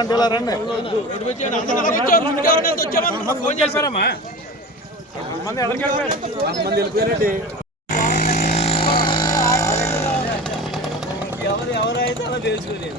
అంటే ఇలా రండి. ఫోన్ చేశారమ్మా మంది ఎవరు ఎవరైతే అలా తెలుసుకోలేదు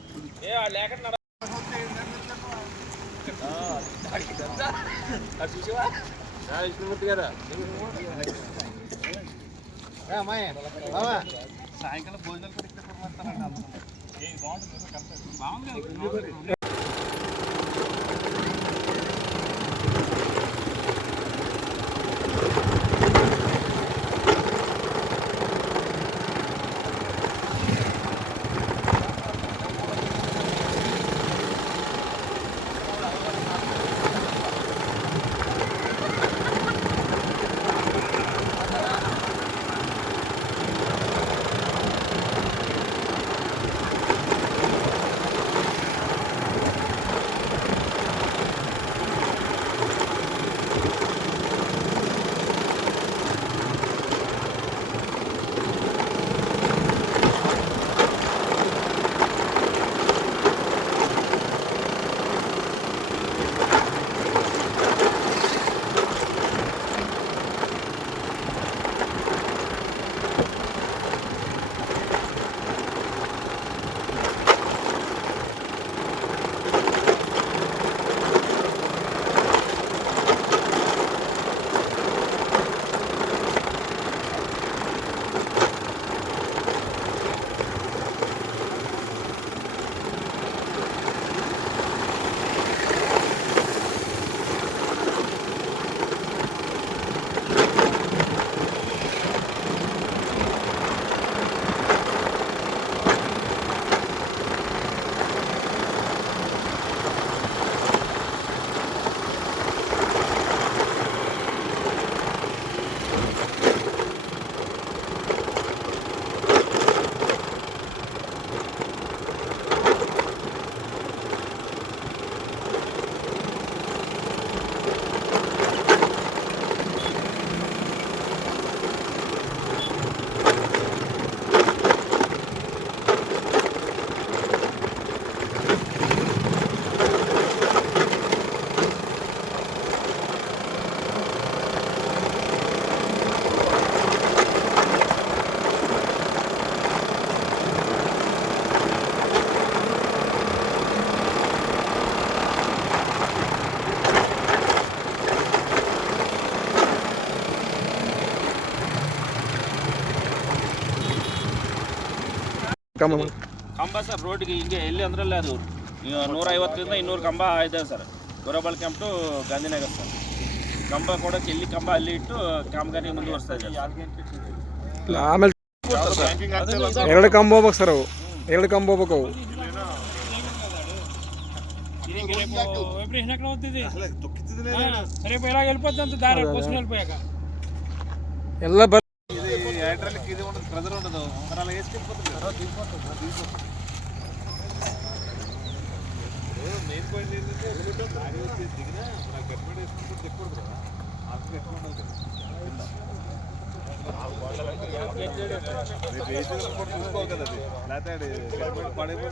విష్ణుమూర్తి గారా సాయంకాలం భోజనాలు కూడా ఇక్కడ బాగుంటుంది ಕಂಬ ಸರ್ ರೋಡ್ಗೆ ಹಿಂಗೆ ಎಲ್ಲಿ ಅಂದ್ರಲ್ಲೇ ಅದು. ನೂರೈವತ್ತರಿಂದ ನೂರ ಐವತ್ತರಿಂದ ಇನ್ನೂರು ಕಂಬ ಇದೆ sir. Gorabal camp to Gandhinagar sir ಕಂಬ ಕೊಡೋಕೆ ಎಲ್ಲಿ ಕಂಬ ಅಲ್ಲಿ ಇಟ್ಟು ಕಾಮಗಾರಿ ಮುಂದುವರಿಸ್ತಾ ಇದ್ದಾರೆ ಆಮೇಲೆ ಎರಡು ಕಂಬ ಹೋಗ್ಬೇಕು ಸರ್ ಅವು. ಎರಡು ಕಂಬ ಹೋಗ್ಬೇಕು ಅವು. ಎಲ್ಲ ಬರ್ ప్రెజర్ ఉండదు మరి అలా వేసుకెళ్ళిపోతుంది దిగిపోతుంది దిగిపోతుంది మెయిన్ పాయింట్ ఏంటంటే వచ్చి దిగినా నాకు గట్టిపడి వేసుకుంటే దిక్కకూడదు కదా. ఆస్తి ఎక్కువ ఉండదు కదా. రేపు కదా అది. లేకపోతే గట్టిపడి పడైపోయి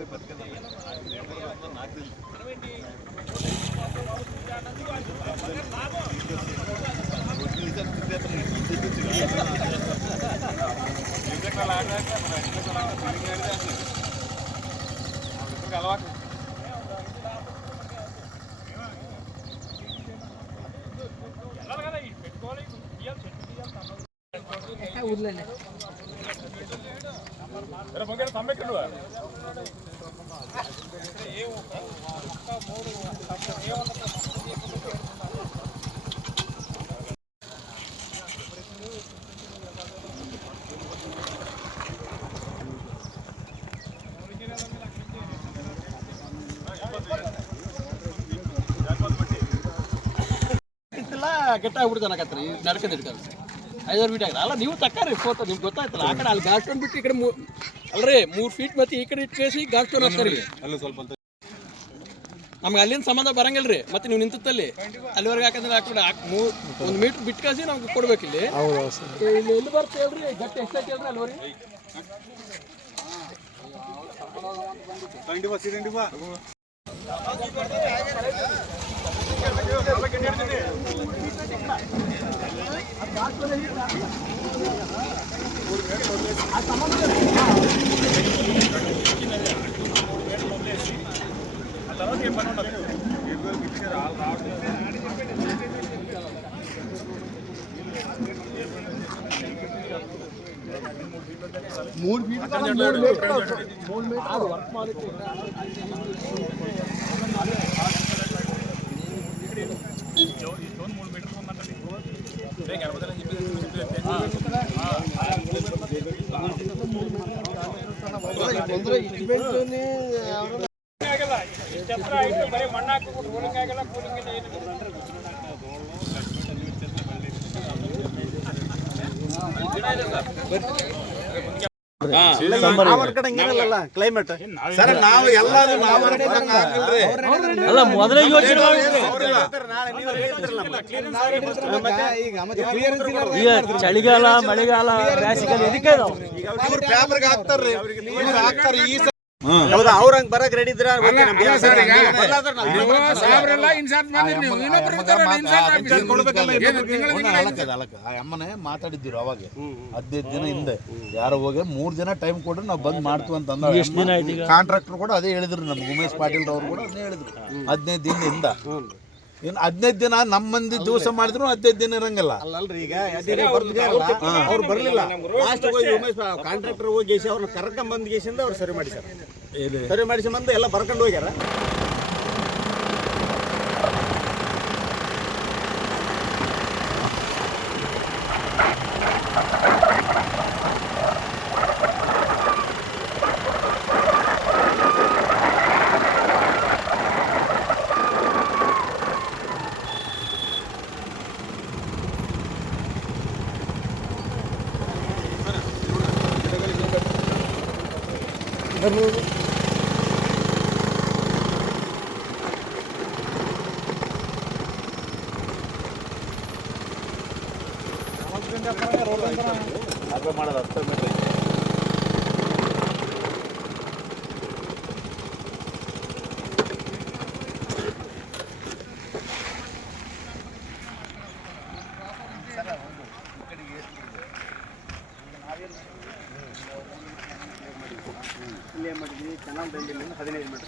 de ಕೆಟ್ಟ ಆಗ್ಬಿಡ್ತು ಈ ನಡ್ಕೊಂಡು ಇಡ್ತಾರೆ ಐದಾರು ಫೀಟ್ ಆಗಲ್ಲ ಅಲ್ಲ ನೀವು ತಕ್ಕಾರಿ ಫೋಟೋ ನಿಮ್ಗೆ ಗೊತ್ತಾಯ್ತಲ್ಲ ಆ ಕಡೆ ಅಲ್ಲಿ ಗಾಸ್ಕೊಂಡು ಬಿಟ್ಟು ಈ ಕಡೆ ಮೂ- ಅಲ್ರಿ ಮೂರು ಫೀಟ್ ಮತ್ತೆ ಈ ಕಡೆ ಇಟ್ಕೇಸಿ ಗಾಸ್ಕೊಂಡು ಹಾಕ್ತಾರೆ. ನಮ್ಗೆ ಅಲ್ಲಿಂದ ಸಂಬಂಧ ಬರಂಗಿಲ್ಲ ರೀ ಮತ್ತೆ ನೀವು ನಿಂತಲ್ಲಿ ಅಲ್ಲಿವರೆಗೆ ಹಾಕಂದ್ರೆ ಹಾಕ್ಬಿಡ. ಮೂರು ಒಂದು ಮೀಟ್ರ್ ಬಿಟ್ಟು ಕಳಿಸಿ ನಮ್ಗೆ ಕೊಡ್ಬೇಕು ಇಲ್ಲಿ. ಹೌದು ಸರ್ ಇಲ್ಲಿ ಎಲ್ಲಿ ಬರ್ತ ಹೇಳ್ರಿ ಅಲ್ವರಿ ಸರ್ ನಾವು ಎಲ್ಲಾದ್ರೂ ನಾವು ಹಾಕಿಲ್ರಿ ಅಲ್ಲ ಮೊದಲೇ ಯೋಚನೆ ಈಗ ಚಳಿಗಾಲ ಮಳೆಗಾಲ ಇದಾವೆ? ಇವ್ರು ಹಾಕ್ತಾರ್ರಿ. ಇವ್ರು ಹಾಕ್ತಾರ ಈ ಸ- ಅವ್ರ ಬರಕ್ ರೆಡಿ ಇದ್ರ ಅಮ್ಮನೆ ಮಾತಾಡಿದ್ದೀವಿ ಅವಾಗ. ಹದಿನೈದು ದಿನ ಹಿಂದೆ. ಯಾರು ಹೋಗಿ ಮೂರ್ ದಿನ ಟೈಮ್ ಕೊಟ್ರೆ ನಾವು ಬಂದ್ ಮಾಡ್ತೀವಿ ಅಂತ ಅಂದ ಕಾಂಟ್ರಾಕ್ಟರ್ ಕೂಡ ಅದೇ ಹೇಳಿದ್ರು ನಮ್ಗೆ ಉಮೇಶ್ ಪಾಟೀಲ್ ಅವ್ರು ಕೂಡ ಅದೇ ಹೇಳಿದ್ರು. ಹದಿನೈದು ದಿನದಿಂದ. ಇನ್ನು ಹದಿನೈದು ದಿನ ನಮ್ಮ ಮಂದಿ ದಿವಸ ಮಾಡಿದ್ರು ಹದಿನೈದು ದಿನ ಇರಂಗಿಲ್ಲ. ಅಲ್ರಿ ಈಗ ಅವ್ರು ಬರಲಿಲ್ಲ. ಲಾಸ್ಟ್ ಹೋಗಿ ಉಮೇಶ್ ಕಾಂಟ್ರಾಕ್ಟರ್ ಹೋಗಿ ಅವ್ರನ್ನ ಕರ್ಕೊಂಡ್ ಬಂದ್ ಗೇಸಿಂದ ಅವ್ರು ಸರಿ ಮಾಡಿ ಸರ್ ಸರಿ ಮಾಡಿಸಿ ಬಂದು ಎಲ್ಲ ಬರ್ಕೊಂಡು ಹೋಗ್ಯಾರ. ಹದಿನೈದು ಮೀಟರ್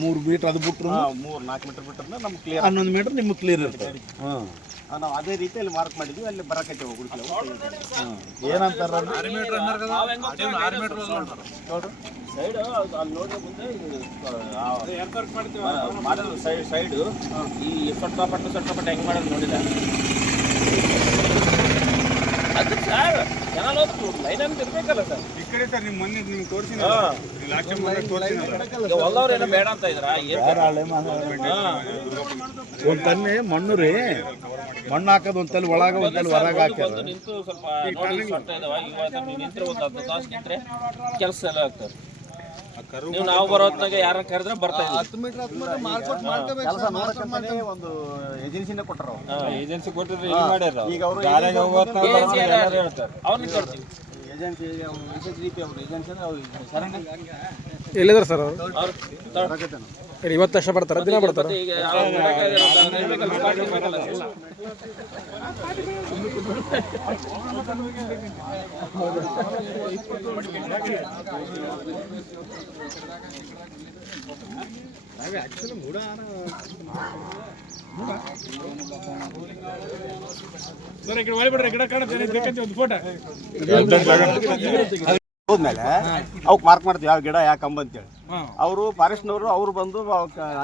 ಮೂರು ಮೀಟರ್ ಅದು ಬಿಟ್ರು. ಮೂರು ನಾಲ್ಕು ಮೀಟರ್ ಬಿಟ್ಟರೆ ನಮ್ಗೆ ಕ್ಲಿಯರ್ ಹನ್ನೊಂದು ಮೀಟರ್ ನಿಮ್ಗೆ ಕ್ಲಿಯರ್ ಇರ್ತದೆ. ಹಾಂ. ನಾವು ಅದೇ ರೀತಿಯಲ್ಲಿ ಮಾರ್ಕ್ ಮಾಡಿದ್ವಿ ಅಲ್ಲಿ ಬರಕತ್ತೆ ಹೋಗ್ಬಿಡ್ತೀವಿ. ಏನಂತಾರ ನೋಡ್ರಿ ಸೈಡ್ ಅಲ್ಲಿ ಮುಂದೆ ಮಾಡಲ್ಲ ಸೈಡ್ ಸೈಡ್ ಈ ಹೆಂಗ್ ಮಾಡೋದು ನೋಡಿದ ಅದು ಸರ್ ಲೈನ್ ಅಂತ ಇರ್ಬೇಕಲ್ಲ ಸರ್ ಈ ಕಡೆ ಸರ್ ನಿಮ್ಮ ಮೊನ್ನೆ ನಿಮ್ಗೆ ತೋರಿಸಿ ಹಾ. ಲಾಸ್ಟ್ ಟೈಮ್ ತೋರಿಸಿನಲ್ಲ ಈಗ ಹೊಲ್ದವ್ರು ಏನೋ ಬೇಡ ಅಂತ ಇದ್ರ. ಒಂದು ತನ್ನೆ ಮಣ್ಣು ರೀ. ಮಣ್ಣು ಹಾಕೋದು ಒಂದು ತಲೆ ಒಳಗೆ ಒಂದು ತಲೆ ಹೊರಗೆ ಹಾಕ್ಯಾರ. ನಿಂತು ಸ್ವಲ್ಪ ನೋಡಿ ಸೊಟ್ಟ ಇದಾವ. ಇವಾಗ ನೀವು ನಿಂತ್ರೆ ಒಂದು ಅರ್ಧ ತಾಸು ನಿಂತ್ರೆ ಕೆಲಸ ಎಲ್ಲ ಆಗ್ತದೆ. ನೀವು ನಾವು ಬರೋ ಹೊತ್ನಾಗ ಯಾರ ಕರೆದ್ರೆ ಬರ್ತಾ ಒಂದು ಏಜೆನ್ಸಿನ ಕೊಟ್ಟರು ಏಜೆನ್ಸಿ ಕೊಟ್ಟಿದ್ರೆ ಇಲ್ಲಿ ಮಾಡ್ಯಾರ ಈಗ ಅವರು ಅವ್ರನ್ನ ಕೇಳ್ತೀವಿ. ಏಜೆನ್ಸಿ ಅವರು ಏಜೆನ್ಸಿ ಅಂದ್ರೆ ಅವ್ರು ಶರಣ ಎಲ್ಲಿದ್ದಾರೆ ಸರ್ ಅವರು? ಇಲ್ಲಿ ಇವತ್ತು ಅಷ್ಟೇ ಬರ್ತಾರೆ? ದಿನ ಬರ್ತಾರೆ? ಅವ್ರು ಬಿಡಕ್ಕಾಗಲ್ಲ ಅಂತ ಅಂದ್ರೆ ಇರ್ಬೇಕಲ್ಲ, ಸ್ಪಾಟ್ ಒಂದು ಸರ್. ಹೋದ್ಮೇಲೆ ಅವಕ್ಕೆ ಮಾರ್ಕ್ ಮಾಡ್ತೀವಿ ಯಾವ ಗಿಡ ಯಾವ ಕಂಬ ಅಂತೇಳಿ. ಅವರು ಫಾರೆಸ್ಟ್ನವರು ಅವ್ರು ಬಂದು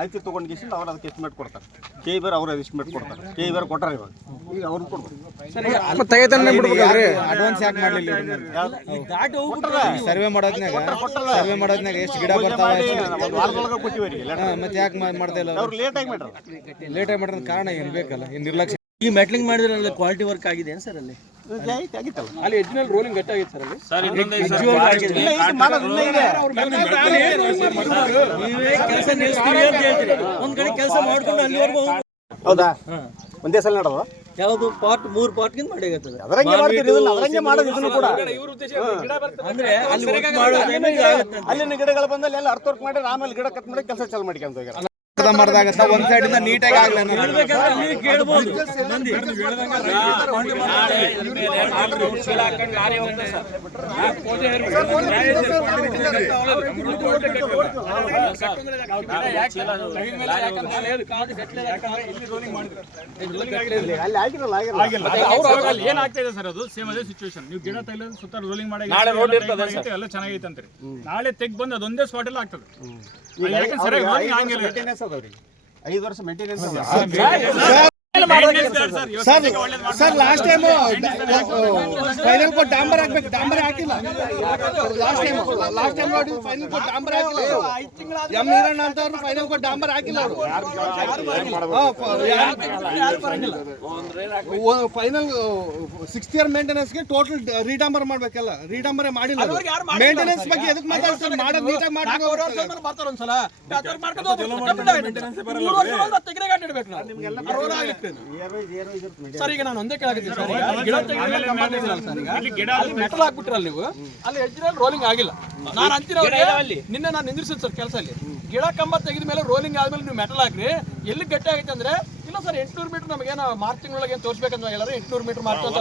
ಆಯ್ತು ತೊಗೊಂಡು ಗಿಸಿಂದ ಅವ್ರು ಅದಕ್ಕೆ ಎಸ್ಟಿಮೇಟ್ ಕೊಡ್ತಾರೆ. ಕೆ ಬೇರೆ ಅವ್ರು ಎಸ್ಟಿಮೇಟ್ ಕೊಡ್ತಾರೆ. ಕೆ ಬೇರೆ ಕೊಟ್ಟಾರೆ ಇವಾಗ. ಈಗ ಅವ್ರು ಕೊಡ್ಬೇಕು. ಸರ್ವೆ ಮಾಡೋದ್ನಾಗ? ಸರ್ವೆ ಮಾಡೋದ್ನಾಗ ಎಷ್ಟು ಗಿಡ ಬರ್ತಾವ ಕೊಟ್ಟಿವಿ ಮತ್ತೆ ಯಾಕೆ ಮಾಡ್ತಾ ಇಲ್ಲ ಅವ್ರು? ಲೇಟಾಗಿ ಮಾಡ್ಯಾರ ಲೇಟ್ ಆಗಿ ಮಾಡೋದ್ ಕಾರಣ ಏನ್ ಬೇಕಲ್ಲ ಏನ್ ನಿರ್ಲಕ್ಷ್ಯ? ಈ ಮೆಟ್ಲಿಂಗ್ ಮಾಡಿದ್ರಲ್ಲ ಕ್ವಾಲಿಟಿ ವರ್ಕ್ ಆಗಿದೆ ಏನು ಸರ್ ಅಲ್ಲಿ? ಅಲ್ಲಿ ಎಜ್ಜಿನಲ್ಲಿ ರೋಲಿಂಗ್ ಗಟ್ಟಿ ಆಗಿತ್ತು ಸರ್ ಅಲ್ಲಿ. ಒಂದ್ ಕಡೆ ಕೆಲಸ ಮಾಡ್ಕೊಂಡು ಅಲ್ಲಿವರೆಗೂ ಹೌದಾ? ಒಂದೇ ಸಲ ನಡೆದು? ಯಾವುದು ಪಾಟ್ ಮೂರ್ ಪಾರ್ಟ್ಗಿಂತ ಮಾಡಿ ಅದರಂಗೆ ಮಾಡೋದು ಇದನ್ನು ಕೂಡ. ಅಂದ್ರೆ ಅಲ್ಲಿ ಗಿಡಗಳು ಬಂದಲ್ಲಿ ಎಲ್ಲ ಅರ್ಥ ವರ್ಕ್ ಮಾಡಿ ಆಮೇಲೆ ಗಿಡ ಕಟ್ ಮಾಡಿ ಕೆಲಸ ಚಾಲು ಮಾಡ್ಕೊಂತ ಹೋಗ್ಯಾರ. ಮಾಡ್ದಾಗ ಒಂದ್ ಸೈಡ್ ಇಂದ ನೀಟಾಗಿ ಆಗ್ಲ ಸರ್. ಅದು ಸೇಮ್ ಅದೇ? ಸಿಚುವೇಶನ್ ನೀವು ಗಿಡ ತೈಲ ಸುತ್ತ ರೋಲಿಂಗ್ ಮಾಡಿ ನಾಳೆ road ಇರ್ತದೆ ಸರ್. ಎಲ್ಲ ಚೆನ್ನಾಗೈತೆ ಅಂತೀರಿ. ನಾಳೆ ತೆಗ್ ಬಂದ್ ಅದೊಂದೇ ಸ್ಪಾಟ್ ಎಲ್ಲ ಆಗ್ತದೆ. ಈಗ ಯಾಕೆ ಅವ್ರಿಗೆ ಸರಿಯಾಗಿ ಐದು ವರ್ಷ ಮೆಂಟೆನೆನ್ಸ್ maintenance ಅದ ಅವ್ರಿಗೆ ಐದು ವರ್ಷ ಮೇಂಟೆನೆನ್ಸ್ ಅದ ಸರ್. ಲಾಸ್ಟ್ ಟೈಮ್ ಫೈನಲ್ ಕೊಟ್ಟು ಡಾಂಬರ್ ಹಾಕ್ಬೇಕು ಡಾಂಬರ್ ಹಾಕಿಲ್ಲ. ಲಾಸ್ಟ್ ಟೈಮ್ ಲಾಸ್ಟ್ ಟೈಮ್ ನೋಡಿ ಫೈನಲ್ ಕೊಟ್ಟು ಡಾಂಬರ್ ಹಾಕಿಲ್ಲ ಎಂ ಈರಣ್ಣ ಅಂತ ಅವ್ರು ಫೈನಲ್ ಕೊಟ್ಟು ಡಾಂಬರ್ ಹಾಕಿಲ್ಲ ಅವರು. ಫೈನಲ್ ಸಿಕ್ಸ್ತ್ ಇಯರ್ ಮೇಂಟೆನೆನ್ಸ್ಗೆ ಟೋಟಲ್ ರೀಡಾಂಬರ್ ಮಾಡ್ಬೇಕಲ್ಲ. ರೀಡಾಂಬರೇ ಮಾಡಿಲ್ಲ ಮೇಂಟೆನೆನ್ಸ್ ಬಗ್ಗೆ ಎದಕ್ ಮಾತಾಡ್ತಾರೆ? ಮಾಡೋದು ನೀಟಾಗಿ ಮಾಡ್ತಾರೆ ಒಂದ್ಸಲ. ಸರ್ ಈಗ ನಾನು ಒಂದೇ ಕೇಳಾಕತ್ತೀನಿ ಸರ್ ಈಗ ಗಿಡ ತೆಗೆದ್ಮೇಲೆ ಸರ್ ಈಗ. ಅಲ್ಲಿ ಮೆಟಲ್ ಹಾಕ್ಬಿಟ್ರಲ್ಲ ನೀವು ಅಲ್ಲಿ ಎಜ್ಜಿನಲ್ಲಿ ರೋಲಿಂಗ್ ಆಗಿಲ್ಲ. ನಾನು ಅಂತೀರ ನಿನ್ನೆ ನಾನು ನಿಂದಿರ್ಸಿದ್ ಸರ್ ಕೆಲಸ ಅಲ್ಲಿ ಗಿಡ ಕಂಬ ತೆಗೆದ ಮೇಲೆ ರೋಲಿಂಗ್ ಆದ್ಮೇಲೆ ನೀವು ಮೆಟಲ್ ಹಾಕ್ರಿ. ಎಲ್ಲಿ ಗಟ್ಟಿ ಆಗೈತೆ ಅಂದ್ರೆ ಇಲ್ಲ ಸರ್ ಎಂಟ್ನೂರು ಮೀಟರ್ ನಮಗೆ ಮಾರ್ಚ್ ತಿಂಗಳೊಳಗೆ ಏನು ತೋರಿಸ್ಬೇಕಂತ ಹೇಳಿದ್ರೆ ಎಂಟ್ನೂರು ಮೀಟರ್ ಮಾರ್ಚ್ ಅಂತ.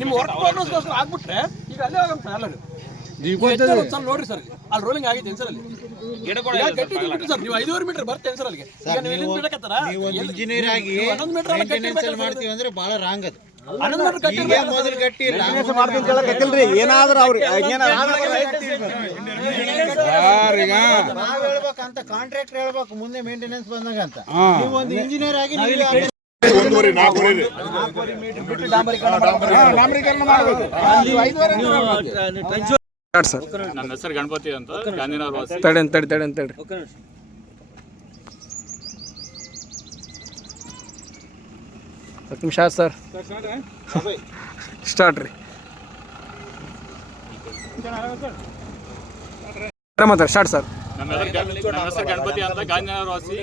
ನಿಮ್ಮ ವರ್ಕ್ ಪ್ರೋಗ್ರೆಸ್ಗೋಸ್ಕರ ಆಗ್ಬಿಟ್ರೆ ಈಗ ಅಲ್ಲೇ ಎಲ್ಲರೂ ಒಂದ್ಸಲ ನೋಡ್ರಿ ಸರ್ ಅಲ್ಲಿ ರೋಲಿಂಗ್ ಆಗಿದೆ ಸರ್ ಅಲ್ಲಿ. ಸರ್ ನೀವು ಐದೂವರೆ ಮೀಟರ್ ಬರ್ತೇನೆ ಸರ್ ಅಲ್ಲಿಗೆ. ಇಂಜಿನಿಯರ್ ಆಗಿ ಮಾಡ್ತೀವಿ ಅಂದ್ರೆ ಬಹಳ ರಾಂಗ್ ಅದು. ಏನಾದ್ರೂ ಅವ್ರಿಗೆ ಹೇಳ್ಬೇಕಂತ ಹೇಳ್ಬೇಕು ಮುಂದೆ ಮೇಂಟೆನೆನ್ಸ್ ಬಂದಾಗ ಅಂತ. ನೀವು ಒಂದು ಇಂಜಿನಿಯರ್ ಆಗಿ ನೀವು ಸ್ಟಾರ್ಟ್ ಸರ್. ನನ್ನ ಹೆಸರು ಗಣಪತಿ ಅಂತ ಗಾಂಧಿನಗರ ತಡೆ ತಡೆ ಅಂತ ತಡಿ ತಡಿ ಅಂತ ತಡಿ ಹತ್ತು ನಿಮಿಷ ಆಯ್ತು ಸರ್. ಸ್ಟಾರ್ಟ್ ರೀ. ಮಾತಾಡಿ ಸ್ಟಾರ್ಟ್ ಸರ್. ನಮ್ಮ ಹೆಸರು ಗಣಪತಿ ಅಂತ ಗಾಂಧಿನಗರ ವಾಸಿ.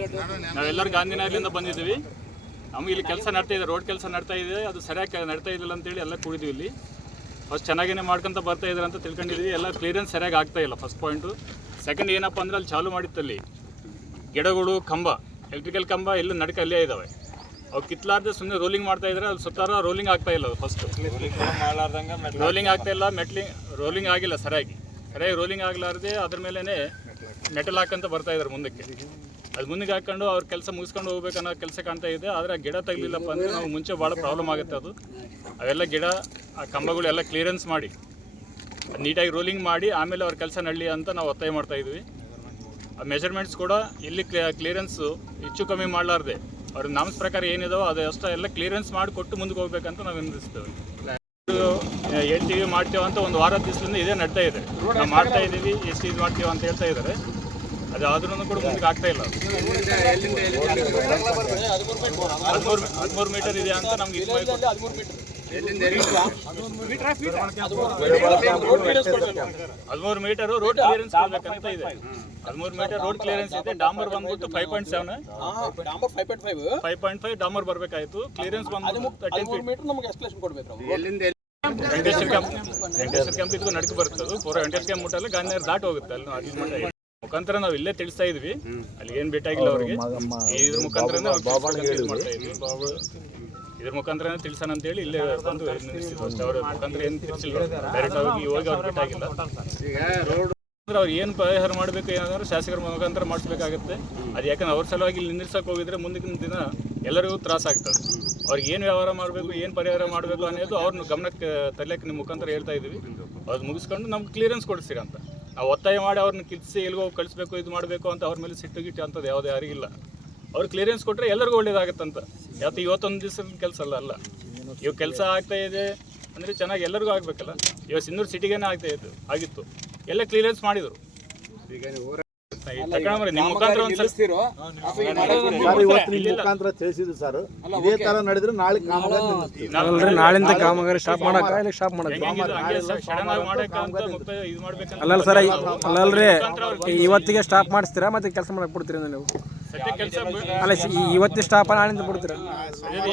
ನಾವೆಲ್ಲರೂ ಗಾಂಧಿನಗರದಿಂದ ಬಂದಿದ್ದೀವಿ. ನಮ್ಗೆ ಇಲ್ಲಿ ಕೆಲಸ ನಡ್ತಾ ಇದೆ ರೋಡ್ ಕೆಲಸ ನಡ್ತಾ ಇದೆ. ಅದು ಸರಿಯಾಗಿ ನಡ್ತಾ ಇದ್ದಿಲ್ಲ ಅಂತೇಳಿ ಎಲ್ಲ ಕೂಡಿದ್ವಿ ಇಲ್ಲಿ. ಫಸ್ಟ್ ಚೆನ್ನಾಗೇ ಮಾಡ್ಕೊಂತ ಬರ್ತಾ ಇದ್ದಾರೆ ಅಂತ ತಿಳ್ಕೊಂಡಿದ್ವಿ. ಎಲ್ಲ ಕ್ಲಿಯರೆನ್ಸ್ ಸರಿಯಾಗಿ ಆಗ್ತಾ ಇಲ್ಲ ಫಸ್ಟ್ ಪಾಯಿಂಟು ಸೆಕೆಂಡ್ ಏನಪ್ಪ ಅಂದ್ರೆ ಅಲ್ಲಿ ಚಾಲು ಮಾಡಿತ್ತಲ್ಲಿ. ಗಿಡಗಳು, ಕಂಬ ಎಲೆಕ್ಟ್ರಿಕಲ್ ಕಂಬ ಎಲ್ಲ ನಡ್ಕ ಅಲ್ಲೇ ಇದ್ದಾವೆ ಅವು ಕಿತ್ಲಾರ್ದೆ ಸುಮ್ಮನೆ ರೋಲಿಂಗ್ ಮಾಡ್ತಾ ಇದ್ರೆ. ಅಲ್ಲಿ ಸುತ್ತಾರ ರೋಲಿಂಗ್ ಆಗ್ತಾ ಇಲ್ಲ ಫಸ್ಟ್ ರೋಲಿಂಗ್ ಆಗ್ತಾ ಇಲ್ಲ ಮೆಟ್ಲಿಂಗ್ ರೋಲಿಂಗ್ ಆಗಿಲ್ಲ ಸರಿಯಾಗಿ. ಸರಿಯಾಗಿ ರೋಲಿಂಗ್ ಆಗಲಾರ್ದೆ ಅದ್ರ ಮೇಲೇ ಮೆಟಲ್ ಹಾಕಂತ ಬರ್ತಾ ಇದ್ದಾರೆ ಮುಂದಕ್ಕೆ. ಅದು ಮುಂದೆ ಹಾಕೊಂಡು ಅವ್ರ ಕೆಲಸ ಮುಗಿಸ್ಕೊಂಡು ಹೋಗ್ಬೇಕು ಅನ್ನೋ ಕೆಲಸ ಕಾಣ್ತಾ ಇದೆ. ಆದರೆ ಆ ಗಿಡ ತೆಗ್ದಿಲ್ಲಪ್ಪ ಅಂದರೆ ನಾವು ಮುಂಚೆ ಭಾಳ ಪ್ರಾಬ್ಲಮ್ ಆಗುತ್ತೆ ಅದು. ಅವೆಲ್ಲ ಗಿಡ, ಆ ಕಂಬಗಳು ಎಲ್ಲ ಕ್ಲಿಯರೆನ್ಸ್ ಮಾಡಿ, ನೀಟಾಗಿ ರೋಲಿಂಗ್ ಮಾಡಿ, ಆಮೇಲೆ ಅವ್ರ ಕೆಲಸ ನಳ್ಳಿ ಅಂತ ನಾವು ಒತ್ತಾಯ ಮಾಡ್ತಾ ಇದ್ವಿ. ಆ ಮೆಜರ್ಮೆಂಟ್ಸ್ ಕೂಡ ಇಲ್ಲಿ ಕ್ಲಿಯರೆನ್ಸು ಹೆಚ್ಚು ಕಮ್ಮಿ ಮಾಡಲಾರ್ದೆ. ಅವ್ರ ನಾಮ್ಸ್ ಪ್ರಕಾರ ಏನಿದಾವೋ ಅದು ಅಷ್ಟೇ ಎಲ್ಲ ಕ್ಲಿಯರೆನ್ಸ್ ಮಾಡಿ ಕೊಟ್ಟು ಮುಂದಕ್ಕೆ ಹೋಗ್ಬೇಕಂತ ನಾವು ವಿನಂತಿಸ್ತೇವೆ ಹೇಳ್ತೀವಿ, ಮಾಡ್ತೀವಿ ಅಂತ ಒಂದು ವಾರ ದಿವಸದಿಂದ ಇದೇ ನಡ್ತಾ ಇದೆ. ನಾವು ಮಾಡ್ತಾ ಇದ್ದೀವಿ, ಎಷ್ಟು ಇದು ಮಾಡ್ತೀವಿ ಅಂತ ಹೇಳ್ತಾ ಇದ್ದಾರೆ. ಅದು ಆದ್ರೂ ಕೂಡ ಮುಂದಕ್ಕೆ ಆಗ್ತಾ ಇಲ್ಲ. ಹದಿಮೂರು ಮೀಟರ್ ಇದೆ ಅಂತ ನಮ್ಗೆ ಇದು ಹದಿಮೂರು ಮೀಟರ್ ರೋಡ್ ಕ್ಲಿಯರೆನ್ಸ್ ಇದೆ. ಹದಿಮೂರು ಮೀಟರ್ ರೋಡ್ ಕ್ಲಿಯರೆನ್ಸ್ ಇದೆ. ಡಾಂಬರ್ ಬಂದ್ಬಿಟ್ಟು five point seven five point five ಡಾಂಬರ್ ಬರಬೇಕಾಯ್ತು. ಕ್ಲಿಯರೆನ್ಸ್ ಬಂದ್ಬಿಟ್ಟು ತರ್ಟೀನ್ ಮೀಟರ್ ನಮ್ಗೆ ಕ್ಯಾಂಪ್ ಇದಕ್ಕೂ ನಡ್ಕೊ ಬರ್ತದೆ. ಪೂರ ವೆಂಕಟೇಶ್ವರ ಕ್ಯಾಂಪ್ ಮುಟ್ಟಲ್ಲಿ ದಾಟ್ ಹೋಗುತ್ತೆ ಅಲ್ಲಿ. ಇದೆ. ಮುಖಾಂತರ ನಾವು ಇಲ್ಲೇ ತಿಳಿಸ್ತಾ ಇದ್ವಿ. ಅಲ್ಲಿ ಏನ್ ಬೇಕಾಗಿಲ್ಲ ಅವ್ರಿಗೆ. ಇದ್ರ ಮುಖಾಂತರ ಮಾಡ್ತಾ ಇದ್ವಿ. ಬಾಬು ಇದ್ರ ಮುಖಾಂತರ ತಿಳಿಸೋಣ ಅಂತೇಳಿ ಇಲ್ಲೇ ಬಂದು ಅವ್ರ ಮುಖಾಂತರ ಏನು ತಿಳಿಸಿಲ್ಲ ಡೈರೆಕ್ಟ್ ಆಗಿ ಇವಾಗ ಅವ್ರು ಬೇಕಾಗಿಲ್ಲ. ಅಂದ್ರೆ ಅವ್ರು ಏನು ಪರಿಹಾರ ಮಾಡಬೇಕು ಏನಾದ್ರು ಶಾಸಕರ ಮುಖಾಂತರ ಮಾಡಿಸ್ಬೇಕಾಗುತ್ತೆ. ಅದು ಯಾಕಂದ್ರೆ ಅವ್ರ ಸಲುವಾಗಿ ಇಲ್ಲಿ ನಿಲ್ಲಿಸಕ್ಕೆ ಹೋಗಿದ್ರೆ ಮುಂದಿನ ದಿನ ಎಲ್ಲರಿಗೂ ತ್ರಾಸ ಆಗ್ತದೆ. ಅವ್ರಿಗೆ ಏನು ವ್ಯವಹಾರ ಮಾಡಬೇಕು ಏನು ಪರಿಹಾರ ಮಾಡಬೇಕು ಅನ್ನೋದು ಅವ್ರನ್ನ ಗಮನಕ್ಕೆ ತರಲಿಕ್ಕೆ ನಿಮ್ಮ ಮುಖಾಂತರ ಹೇಳ್ತಾ ಇದ್ದೀವಿ ಅದು ಮುಗಿಸ್ಕೊಂಡು ನಮ್ಗೆ ಕ್ಲಿಯರೆನ್ಸ್ ಕೊಡಿಸ್ತೀರ ಅಂತ ನಾವು ಒತ್ತಾಯ ಮಾಡಿ ಅವ್ರನ್ನ ಕಿತ್ಸಿ ಎಲ್ಲಿಗೋ ಕಳಿಸ್ಬೇಕು, ಇದು ಮಾಡಬೇಕು ಅಂತ ಅವ್ರ ಮೇಲೆ ಸಿಟ್ಟು ಗಿಟ್ಟು ಅಂಥದ್ದು ಯಾವುದೇ ಯಾರಿಗಿಲ್ಲ ಅವ್ರು ಕ್ಲಿಯರೆನ್ಸ್ ಕೊಟ್ಟರೆ ಎಲ್ಲರಿಗೂ ಒಳ್ಳೇದಾಗತ್ತಂತ. ಯಾವತ್ತು ಇವತ್ತೊಂದು ದಿವಸದ ಕೆಲಸ ಅಲ್ಲ ಅಲ್ಲ. ಇವಾಗ ಕೆಲಸ ಆಗ್ತಾ ಇದೆ ಅಂದರೆ ಚೆನ್ನಾಗಿ ಎಲ್ಲರಿಗೂ ಆಗಬೇಕಲ್ಲ. ಇವಾಗ ಸಿಂಧೂರು ಸಿಟಿಗೇನೆ ಆಗ್ತಾ ಇತ್ತು, ಆಗಿತ್ತು. ಎಲ್ಲ ಕ್ಲಿಯರೆನ್ಸ್ ಮಾಡಿದರು. ನಿಮ್ಮ ಮುಖಾಂತರ ಸರ್ ಇವತ್ತು ನಿಮ್ಮ ಮುಖಾಂತರ ತಿಳಿಸಿದ್ರು ಸರ್. ಇದೇ ತರ ನಡೆದ್ರೆ ನಾಳೆ ಕಾಮಗಾರಿ ನಿಲ್ಲಿಸ್ತೀವಿ. ನಾಳಿಂದ ಕಾಮಗಾರಿ ಸ್ಟಾಪ್ ಮಾಡಕ್ಕ ಇಲ್ಲ ಸ್ಟಾಪ್ ಮಾಡ್ಬೇಕಂತ ಅಲ್ಲಲ್ಲ ಸರ್ ಅಲ್ಲಲ್ರಿ ಇವತ್ತಿಗೆ ಸ್ಟಾಪ್ ಮಾಡಿಸ್ತೀರಾ ಮತ್ತೆ ಕೆಲಸ ಮಾಡಕ್ ಬಿಡ್ತೀರಾ ನೀವು? ಅಲ್ಲ ಈ- ಇವತ್ತಿಗೆ ಸ್ಟಾಪ್ ನಾಳಿಂದ ಬಿಡ್ತೀರಾ?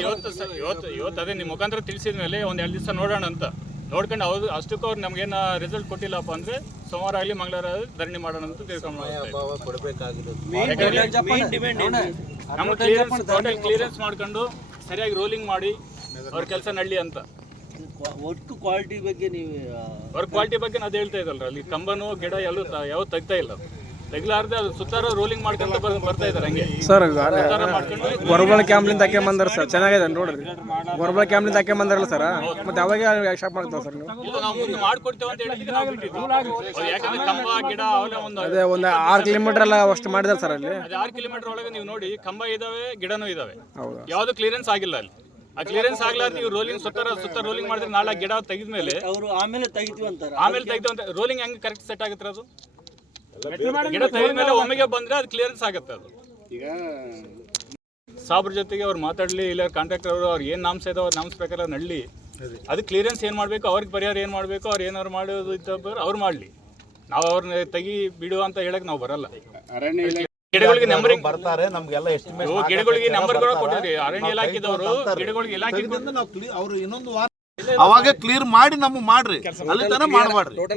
ಇವತ್ತು ಇವತ್ತು ಇವತ್ತು ಅದೇ ನಿಮ್ಮ ಮುಖಾಂತರ ತಿಳಿಸಿದ ಮೇಲೆ ಒಂದ್ ಎರಡು ದಿವಸ ನೋಡೋಣ ಅಂತ ನೋಡ್ಕೊಂಡು ಅವ್ರು ಅಷ್ಟಕ್ಕೂ ಅವ್ರು ನಮ್ಗೇನು ರಿಸಲ್ಟ್ ಕೊಟ್ಟಿಲ್ಲಪ್ಪ ಅಂದ್ರೆ ಸೋಮವಾರ ಆಗಲಿ ಮಂಗಳವಾರ ಆಗಲಿ ಧರಣಿ ಮಾಡೋಣ ಅಂತ ತಿಳ್ಕೊಂಡು ನಮ್ಮ ಕ್ಲಿಯರೆನ್ಸ್ ಟೋಟಲ್ ಕ್ಲಿಯರೆನ್ಸ್ ಮಾಡ್ಕೊಂಡು ಸರಿಯಾಗಿ ರೋಲಿಂಗ್ ಮಾಡಿ ಅವ್ರ ಕೆಲಸ ನಡ್ಲಿ ಅಂತ. ಒಟ್ಟು ಕ್ವಾಲಿಟಿ ಬಗ್ಗೆ ನೀವು ಅವ್ರ ಕ್ವಾಲಿಟಿ ಬಗ್ಗೆ ನಾನು ಹೇಳ್ತಾ ಇದ್ದಲ್ರ ಅಲ್ಲಿ ಕಂಬನು ಗಿಡ ಎಲ್ಲೂ ಯಾವ ಯಾವ್ದು ತೆಗ್ತಾ ಇಲ್ಲ. ತೆಗ್ಲಾರ್ದೆ ಅದು ಸುತ್ತಾರ ರೋಲಿಂಗ್ ಮಾಡ್ಕೊಂತ ಬರ್- ಬರ್ತಾ ಇದಾರೆ ಹಂಗೆ. ಸರ್ ಗೊರಬಳ ಕ್ಯಾಂಪ್ಲಿಂದ ಹಾಕಿ ಬಂದಾರ ಸರ್ ಚೆನ್ನಾಗಿದೆ ನೋಡ್ರಿ. ಗೊರಬಳ ಕ್ಯಾಂಪ್ಲಿಂದ ಹಾಕಿ ಬಂದಾರಲ್ಲ ಸರ್ ಮತ್ತೆ ಅವಾಗ ಶಾಪ್ ಮಾಡ್ತಾವ ಸರ್ ನೀವು? ಇಲ್ಲ ನಾವು ಮುಂದೆ ಮಾಡ್ಕೊಡ್ತೇವೆ ಅಂತ ಹೇಳಿದ್ವಿ ನಾವು ಯಾಕಂದ್ರೆ ಕಂಬ ಗಿಡ ಅವೆಲ್ಲ ಒಂದು ಅದೇ ಒಂದು ಆರು ಕಿಲೋಮೀಟರ್ ಎಲ್ಲ ಅಷ್ಟು ಮಾಡಿದಾರೆ ಸರ್ ಅಲ್ಲಿ. ಅದು ಆರು ಕಿಲೋಮೀಟರ್ ಒಳಗೆ ನೀವು ನೋಡಿ ಕಂಬ ಇದಾವೆ ಗಿಡನೂ ಇದಾವೆ. ಹೌದಾ? ಯಾವ್ದು ಕ್ಲಿಯರೆನ್ಸ್ ಆಗಿಲ್ಲ ಅಲ್ಲಿ. ಆ ಕ್ಲಿಯರೆನ್ಸ್ ಆಗ್ಲಾರ್ದು ನೀವು ರೋಲಿಂಗ್ ಸುತ್ತಾರ ಸುತ್ತ ರೋಲಿಂಗ್ ಮಾಡಿದ್ರೆ ನಾಳೆ ಗಿಡ ತೆಗೆದ ಮೇಲೆ ಅವರು ಆಮೇಲೆ ತೆಗಿತೀವಿ ಅಂತಾರೆ. ಆಮೇಲೆ ತೆಗೆದು ಅಂತ ರೋಲಿಂಗ್ ಹೆಂಗ್ ಕರೆಕ್ಟ್ ಸೆಟ್ ಆಗುತ್ತೆ ಅದು? ಗಿಡ ತೆಗೆದ ಮೇಲೆ ಒಮ್ಮೆಗೆ ಬಂದ್ರೆ ಅದು ಕ್ಲಿಯರೆನ್ಸ್ ಆಗುತ್ತೆ ಅದು. ಸಾಬ್ರ ಜೊತೆಗೆ ಅವ್ರು ಮಾತಾಡ್ಲಿ ಇಲ್ಲ ಕಾಂಟ್ರಾಕ್ಟರ್ ಅವರು ಅವ್ರು ಏನ್ ನಾಮ್ಸ್ ಇದಾವ ನಾಮ್ಸ್ ಪ್ರಕಾರ ನಳ್ಳಿ ಅದು ಕ್ಲಿಯರೆನ್ಸ್ ಏನ್ ಮಾಡ್ಬೇಕು ಅವ್ರಿಗೆ ಪರಿಹಾರ ಏನ್ ಮಾಡ್ಬೇಕು ಅವ್ರು ಏನಾರು ಮಾಡೋದು ಇದ್ದವ್ರು ಅವ್ರು ಮಾಡ್ಲಿ. ನಾವು ಅವ್ರನ್ನ ತೆಗಿ ಬಿಡು ಅಂತ ಹೇಳಕ್ ನಾವು ಬರಲ್ಲ. ಗಿಡಗಳಿಗೆ ನಂಬರ್ ಬರ್ತಾರೆ ನಮ್ಗೆಲ್ಲ ಎಸ್ಟಿಮೇಟ್ ಗಿಡಗಳಿಗೆ ನಂಬರ್ ಕೊಟ್ಟಿದ್ರಿ. ಅರಣ್ಯ ಇಲಾಖೆದವರು ಗಿಡಗಳಿಗೆ ಇಲಾಖೆ ಅವ್ರು ಇನ್ನೊಂದು ವಾರ ಅವಾಗ ಕ್ಲಿಯರ್ ಮಾಡಿ ನಮ್ಗೆ ಮಾಡ್ರಿ. ಅಲ್ಲಿ ತನ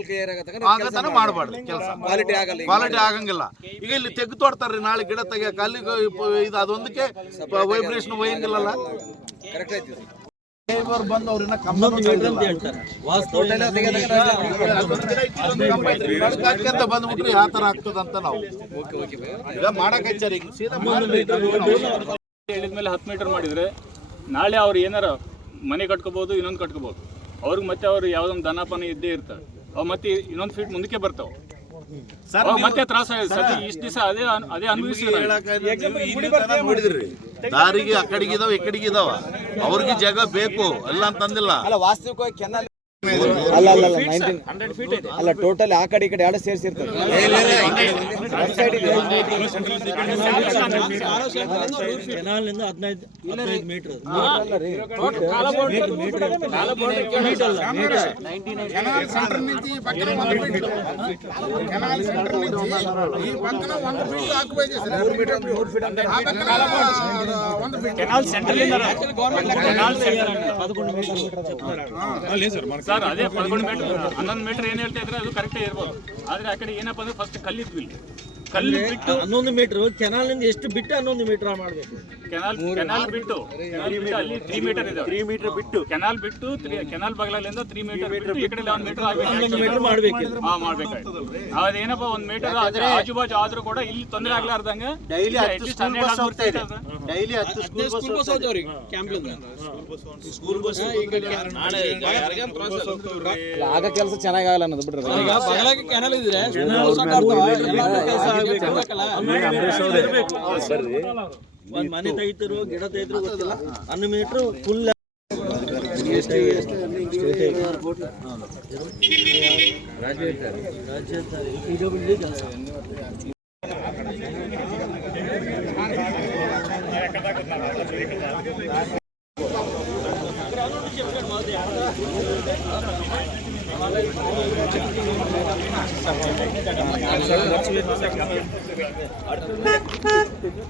ಕ್ಲಿಯರ್ ಆಗತನ ಮಾಡಬಾರ್ದು ಕೆಲಸ ಕ್ವಾಲಿಟಿ ಆಗಲ್ಲ ಕ್ವಾಲಿಟಿ ಆಗಂಗಿಲ್ಲ. ಈಗ ಇಲ್ಲಿ ತೆಗ್ದು ತೋಡ್ತಾರ್ರಿ ನಾಳೆ ಗಿಡ ತೆಗಿಯಕ್ಕೆ ಅಲ್ಲಿಗೆ ಇದು ಅದೊಂದಕ್ಕೆ ವೈಬ್ರೇಷನ್ ಒಯ್ಯಂಗಿಲ್ಲಲ್ಲ. ಕರೆಕ್ಟ್ ಐತಿ ಡ್ರೈವರ್ ಬಂದು ಅವ್ರನ್ನ ಅಂತ ಬಂದ್ಬಿಟ್ರೆ ಯಾವ ತರ ಆಗ್ತದಂತ ನಾವು. ಈಗ ಮಾಡಕ್ ಹಚ್ಚಾರಿ ಈಗ ಸೀದಾ ಮಾಡ್ರಿ. ಹೇಳಿದ್ಮೇಲೆ ಹತ್ತು ಮೀಟರ್ ಮಾಡಿದ್ರೆ ನಾಳೆ ಅವ್ರು ಏನಾರ ಮನೆ ಕಟ್ಕೋಬಹುದು ಇನ್ನೊಂದು ಕಟ್ಕೋಬಹುದು ಅವ್ರಿಗೆ ಮತ್ತೆ ಅವ್ರು ಯಾವ್ದೊಂದು ದನಪಾನ ಇದ್ದೇ ಇರ್ತಾರೆ. ಅವ್ರು ಮತ್ತೆ ಇನ್ನೊಂದು ಫೀಟ್ ಮುಂದಕ್ಕೆ ಬರ್ತಾವ. ಸರ್ ಮತ್ತೆ ತ್ರಾಸ ಸತಿ ಇಷ್ಟ ದಿವಸ ಅದೇ ಅನ್- ಅದೇ ಅನುಭವಿಸಿ ದಾರಿಗೆ ಆ ಕಡೆಗೆ ಇದಾವ ಈ ಕಡೆಗೆ ಇದಾವ. ಅವ್ರಿಗೆ ಜಾಗ ಬೇಕು ಅಲ್ಲ ಅಂತಂದಿಲ್ಲ. ಅಲ್ಲ ವಾಸ್ತವಿಕವಾಗಿ ಕೆನಾಲ್ ಅಲ್ಲ ಅಲ್ಲ ಅಲ್ಲ ನೈನ್ಟೀನ್ ಅಲ್ಲ ಟೋಟಲ್ ಆ ಕಡೆ ಈ ಕಡೆ ಎರಡು ಸೇರಿಸಿರ್ತಾರೆ ಕೆನಾಲ್ ಸೆಂಟ್ರಲ್ ಕೆನಾಲ್ ಸರ್ ಅದೇ ಪದಕೊಂಡು ಮೀಟರ್ ಹನ್ನೊಂದು ಮೀಟರ್ ಏನ್ ಹೇಳ್ತಾ ಇದ್ರೆ ಅದು ಕರೆಕ್ಟ್ ಇರ್ಬೋದು. ಆದ್ರೆ ಆ ಕಡೆ ಏನಪ್ಪ ಅಂದ್ರೆ ಫಸ್ಟ್ ಕಲ್ಲಿದ್ವಿ ಇಲ್ಲಿ. ಕಲ್ಲು ಬಿಟ್ಟು ಹನ್ನೊಂದು ಮೀಟರ್ ಕೆನಾಲ್ನಿಂದ ಎಷ್ಟು ಬಿಟ್ಟು ಹನ್ನೊಂದು ಮೀಟರ್ ಮಾಡಬೇಕು? ಕೆನಾಲ್ ಕೆನಾಲ್ ಬಿಟ್ಟು. ಕೆನಾಲ್ ಬಿಟ್ಟು ಅಲ್ಲಿ ತ್ರೀ ಮೀಟರ್ ಇದೆ. ತ್ರೀ ಮೀಟರ್ ಬಿಟ್ಟು. ಕೆನಾಲ್ ಬಿಟ್ಟು ಕೆನಾಲ್ ಬಗಲಿಂದ ತ್ರೀ ಮೀಟರ್ ಬಿಟ್ಟು ಈ ಕಡೆ ಒಂದು ಮೀಟರ್ ಮೀಟರ್ ಮಾಡ್ಬೇಕು. ಹಾ ಮಾಡ್ಬೇಕಾಯ್ತು. ಅದೇನಪ್ಪ ಒಂದ್ ಮೀಟರ್ ಆಜು ಬಾಜು ಆದ್ರೂ ಕೂಡ ಇಲ್ಲಿ ತೊಂದರೆ ಆಗ್ಲಾರ್ದಂಗೆ ಡೈಲಿ ಹತ್ತು ಸ್ಕೂಲ್ ಬಸ್ ಹೋಗ್ತಾ ಇದೆ. ಡೈಲಿ ಹತ್ತು ಸ್ಕೂಲ್ ಬಸ್ ಹೋಗ್ತಾವ್ರಿ ಬಸ್ ಆಗ ಕೆಲಸ ಚೆನ್ನಾಗಲ್ಲ ಅನ್ನೋದು ಬಿಟ್ರೆ ಒಂದ್ ಮನೆ ತೆಗಿತಿರು ಗಿಡ ತೆಗಿದ್ರು ಗೊತ್ತಿಲ್ಲ. ಹಣ್ಣು ಮೀಟ್ರು ಫುಲ್ ರಾಜ್ಯ அடுத்தது